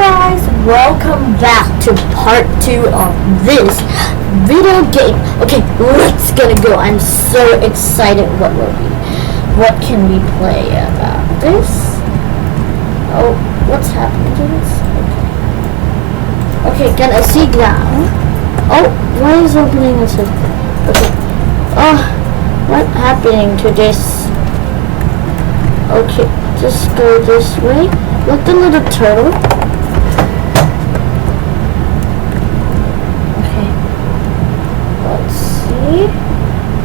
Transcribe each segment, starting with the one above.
guys, welcome back to part 2 of this video game. Okay, let's gonna go. I'm so excited. What can we play about this? Oh, what's happening to this? Okay, gonna see down. Oh, why is opening this? Okay. Oh, what's happening to this? Okay, just go this way. Look, the little turtle. Okay. Let's see.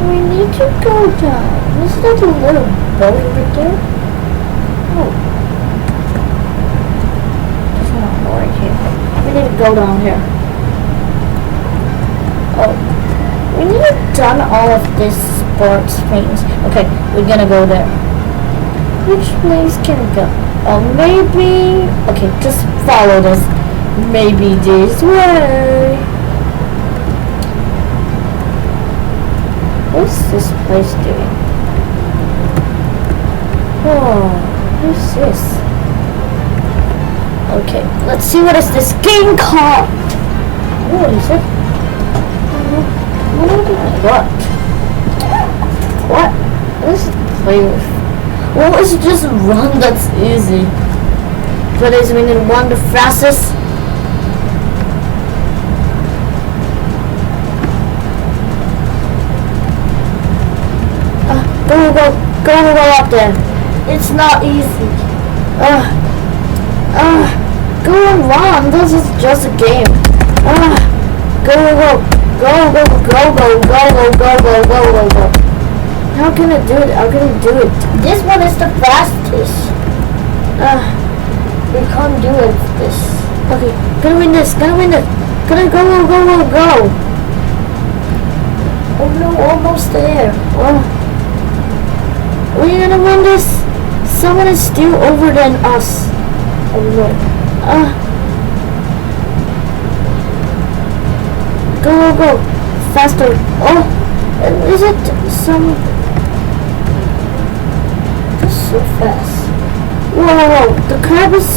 We need to go down. Is that a little boat over there? Oh. There's not more right here. We need to go down here. Oh. We need to have done all of this sports things. Okay, we're gonna go there. Which place can we go? Oh, maybe... Okay, just follow this. Maybe this way. What's this place doing? Oh, what's this? Okay, let's see what is this game called. What is it? What? What? What is it play with? Well, let's just run, that's easy. But is we need one the fastest. Go up there. It's not easy. Go and run, this is just a game. Go. How can I do it? How can I do it? This one is the fastest. We can't do it this. Okay, gonna win this. Gonna go. Oh no, almost there. We're gonna win this. Someone is still over than us. Oh no. Go. Faster. Oh, is it some... So fast. Whoa, the crab is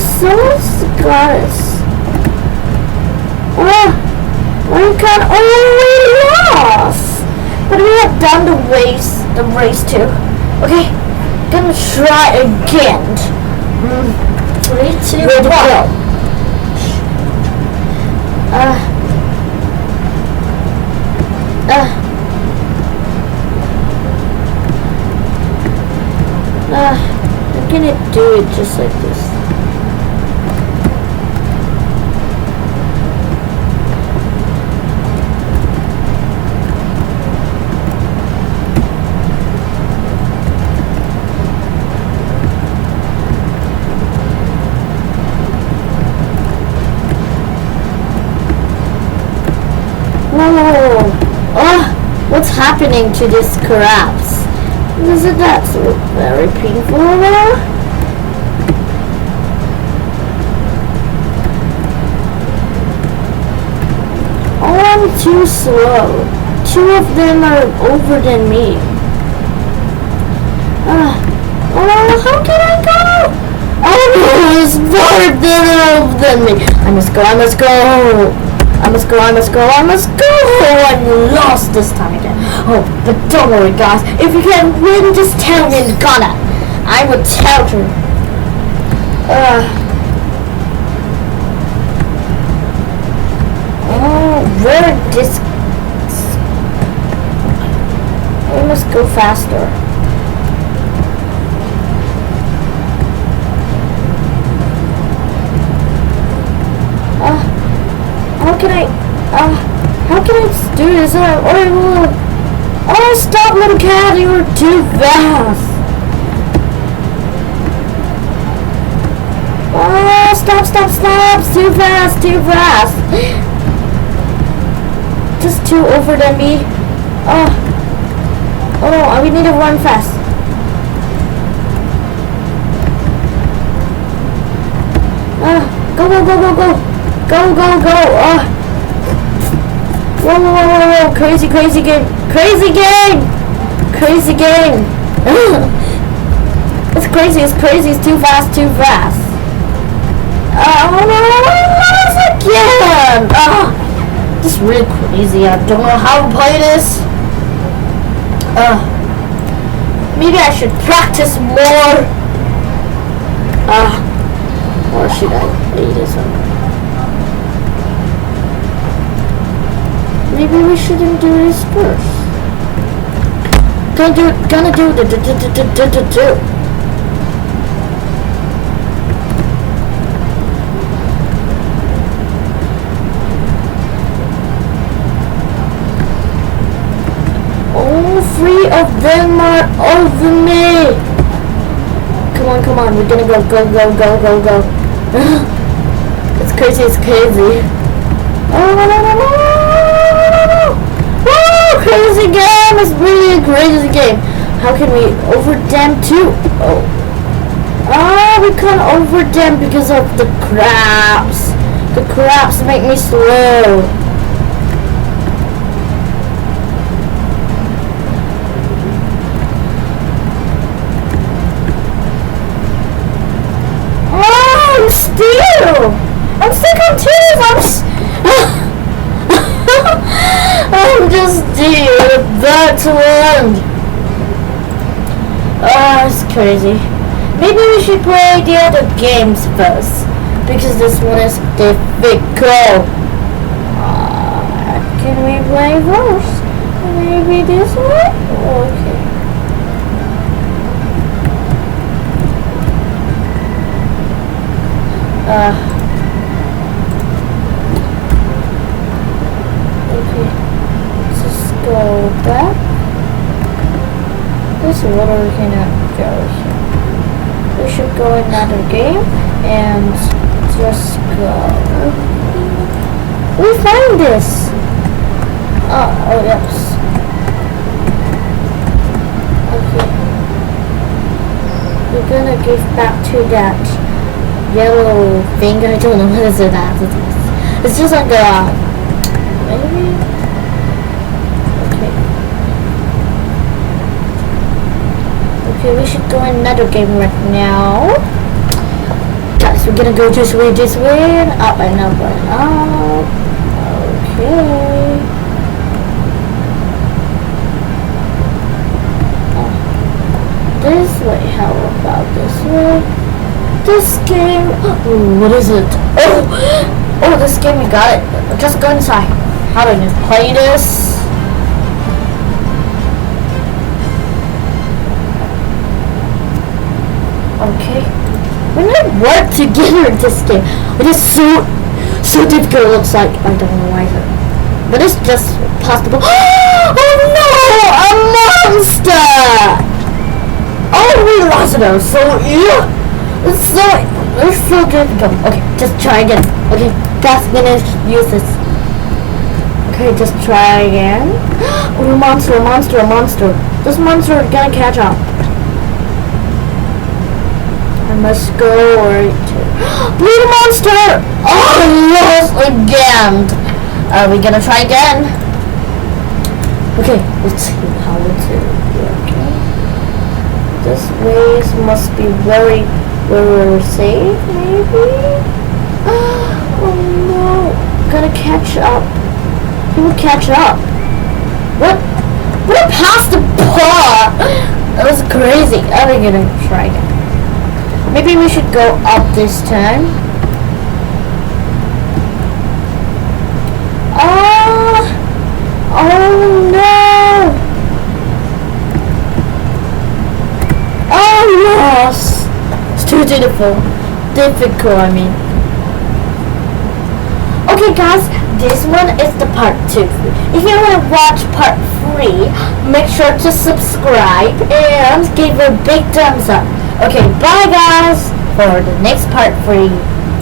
someone's got us. We can't we lost. But we have done the race too. Okay, gonna try again. 3, 2, 1. Go. I'm gonna do it just like this. Whoa! What's happening to this crabs? Isn't that so very painful now? Oh, I'm too slow. 2 of them are over than me. How can I go? Oh, it's farther than me. I must go. I lost this time again. Oh, but don't worry, guys. If you can win, just tell me you're gonna. I will tell you. Where this? We must go faster. How can I do this? Stop, little cat! You were too fast. Stop! Too fast. Just 2 over than me. Oh, we need to run fast. Go. Whoa. Crazy game. It's crazy. It's too fast. Once again! This is really crazy. I don't know how to play this. Maybe I should practice more. Or should I play this one? Maybe we shouldn't do this first. Gonna do the. Three of them are over me. Come on, we're gonna go. It's crazy. Oh, crazy game. It's really a crazy game. How can we over them too? We can't over them because of the crabs. The crabs make me slow. I'm still confused. I'm just that one. It's crazy. Maybe we should play the other games first, because this one is difficult. Can we play first? Maybe this one? Okay. Okay, just go back. This water cannot go here. We should go another game and just go. We find this. Oh yes. Okay. We're gonna give back to that yellow thing. I don't know what is it. It's just like a maybe. Okay, we should go another game right now. Guys, we're gonna go this way, and up and up and up. Okay. This way. How about this way? This game. What is it? Oh, this game. We got it. Just go inside. How do I play this? Okay. We need to work together in this game. It is so difficult. It looks like I don't know why. But it's just possible. Oh no! A monster! Oh, we lost it. So yeah. It's so difficult. Okay, just try again. Okay, that's gonna use this. Okay, just try again. Oh, a monster. This monster is gonna catch up. I must go right to blue monster! Oh, lost again. Are we gonna try again? Okay, let's see how it's working. This way must be very safe, maybe? Oh no, gonna catch up. He will catch up. What? We're past the bar. That was crazy. I'm gonna try again. Maybe we should go up this time. Oh no! Oh yes! It's too difficult, I mean. Okay guys, this one is the part 2. If you want to watch part 3, make sure to subscribe and give a big thumbs up. Okay, bye guys for the next part 3.